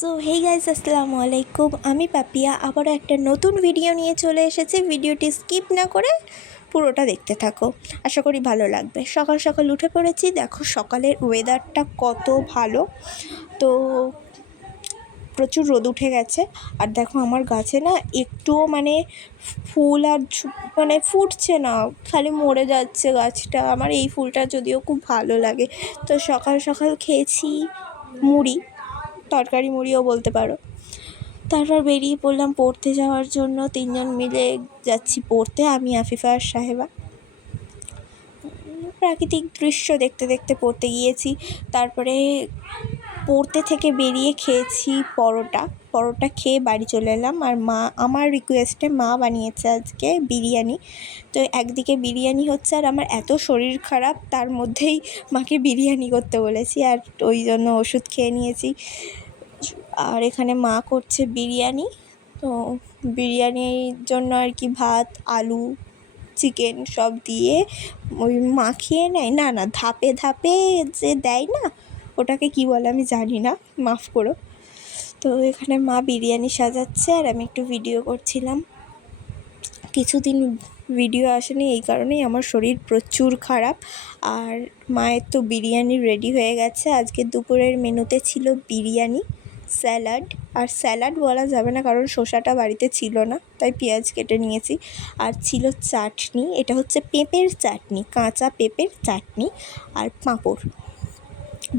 So hey guys, আসসালামু আলাইকুম। আমি পাপিয়া আবারও একটা নতুন ভিডিও নিয়ে চলে এসেছি। ভিডিওটি স্কিপ না করে পুরোটা দেখতে থাকো, আশা করি ভালো লাগবে। সকাল সকাল উঠে পড়েছি, দেখো সকালের ওয়েদারটা কত ভালো। তো প্রচুর রোদ উঠে গেছে, আর দেখো আমার গাছে না একটুও ফুল আর ফুটছে না, খালি মরে যাচ্ছে গাছটা। আমার এই ফুলটা যদিও খুব ভালো লাগে। তো সকাল সকাল খেয়েছি মুড়ি, তরকারি মুড়িও বলতে পারো। তারপর বেরিয়ে পড়লাম পড়তে যাওয়ার জন্য। তিনজন মিলে যাচ্ছি পড়তে, আমি, আফিফা আর সাহেবা। প্রাকৃতিক দৃশ্য দেখতে দেখতে পড়তে গিয়েছি। তারপরে পড়তে থেকে বেরিয়ে খেয়েছি পরোটা খেয়ে বাড়ি চলে এলাম। আর মা আমার রিকোয়েস্টে মা বানিয়েছে আজকে বিরিয়ানি। তো একদিকে বিরিয়ানি হচ্ছে, আর আমার এত শরীর খারাপ, তার মধ্যেই মাকে বিরিয়ানি করতে বলেছি, আর ওই জন্য ওষুধ খেয়ে নিয়েছি। আর এখানে মা করছে বিরিয়ানি। তো বিরিয়ানির জন্য আর কি ভাত, আলু, চিকেন সব দিয়ে ওই মাখিয়ে নেয়, না ধাপে ধাপে যে দেয় না, ওটাকে কি বলে আমি জানি না, মাফ করো। তো এখানে মা বিরিয়ানি সাজাচ্ছে আর আমি একটু ভিডিও করছিলাম। কিছুদিন ভিডিও আসেনি, এই কারণেই আমার শরীর প্রচুর খারাপ। আর মায়ের তো বিরিয়ানি রেডি হয়ে গেছে। আজকে দুপুরের মেনুতে ছিল বিরিয়ানি, স্যালাড, আর স্যালাড বলা যাবে না কারণ শসাটা বাড়িতে ছিল না, তাই পেঁয়াজ কেটে নিয়েছি। আর ছিল চাটনি, এটা হচ্ছে পেঁপের চাটনি, কাঁচা পেঁপের চাটনি, আর পাঁপড়,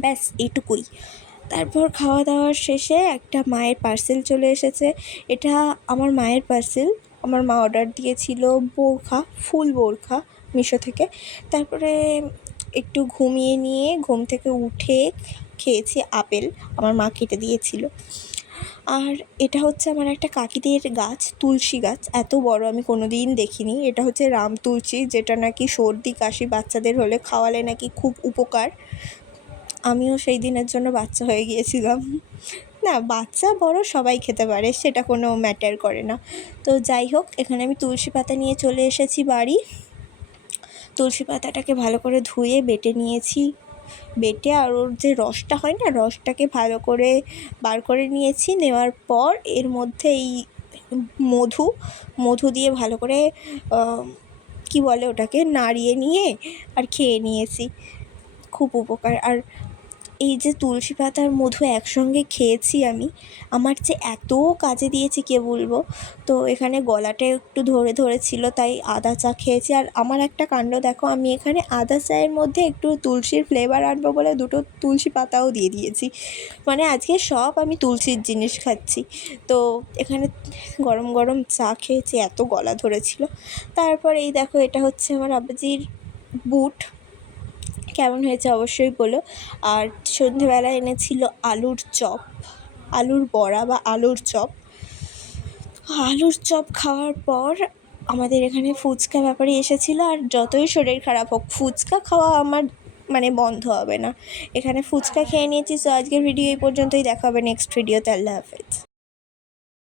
ব্যাস এইটুকুই। তারপর খাওয়া দাওয়ার শেষে একটা মায়ের পার্সেল চলে এসেছে। এটা আমার মায়ের পার্সেল। আমার মা অর্ডার দিয়েছিল বোরখা, ফুল বোরখা, মিশো থেকে। তারপরে একটু ঘুমিয়ে নিয়ে ঘুম থেকে উঠে খেয়েছি আপেল, আমার মা কেটে দিয়েছিল। আর এটা হচ্ছে আমার একটা কাকিদের গাছ, তুলসী গাছ, এত বড় আমি কোনো দিন দেখিনি। এটা হচ্ছে রাম তুলসী, যেটা নাকি সর্দি কাশি বাচ্চাদের হলে খাওয়ালে নাকি খুব উপকার। আমিও সেই দিনের জন্য বাচ্চা হয়ে গিয়েছিলাম। না, বাচ্চা বড় সবাই খেতে পারে, সেটা কোনো ম্যাটার করে না। তো যাই হোক, এখানে আমি তুলসী পাতা নিয়ে চলে এসেছি বাড়ি। তুলসী পাতাটাকে ভালো করে ধুয়ে বেটে নিয়েছি, বেটে আর ওর যে রসটা হয় না, রসটাকে ভালো করে বার করে নিয়েছি। নেওয়ার পর এর মধ্যে এই মধু দিয়ে ভালো করে কি বলে ওটাকে, নাড়িয়ে নিয়ে আর খেয়ে নিয়েছি। খুব উপকার। আর এই যে তুলসী পাতার মধু একসঙ্গে খেয়েছি আমি, আমার যে এত কাজে দিয়েছে কে বলবো। তো এখানে গলাটা একটু ধরেছিল, তাই আদা চা খেয়েছি। আর আমার একটা কাণ্ড দেখো, আমি এখানে আদা চায়ের মধ্যে একটু তুলসীর ফ্লেভার আনবো বলে দুটো তুলসী পাতাও দিয়ে দিয়েছি। আজকে সব আমি তুলসীর জিনিস খাচ্ছি। তো এখানে গরম গরম চা খেয়েছি, এত গলা ধরেছিল। তারপর এই দেখো, এটা হচ্ছে আমার আব্বাজির বুট, কেমন হয়েছে অবশ্যই বলো। আর সন্ধেবেলা এনেছিল আলুর চপ, আলুর বড়া বা আলুর চপ। আলুর চপ খাওয়ার পর আমাদের এখানে ফুচকা ব্যাপারে এসেছিলো। আর যতই শরীর খারাপ হোক, ফুচকা খাওয়া আমার বন্ধ হবে না। এখানে ফুচকা খেয়ে নিয়েছি। সো আজকের ভিডিও এই পর্যন্তই, দেখা হবে নেক্সট ভিডিওতে। আল্লাহ হাফেজ।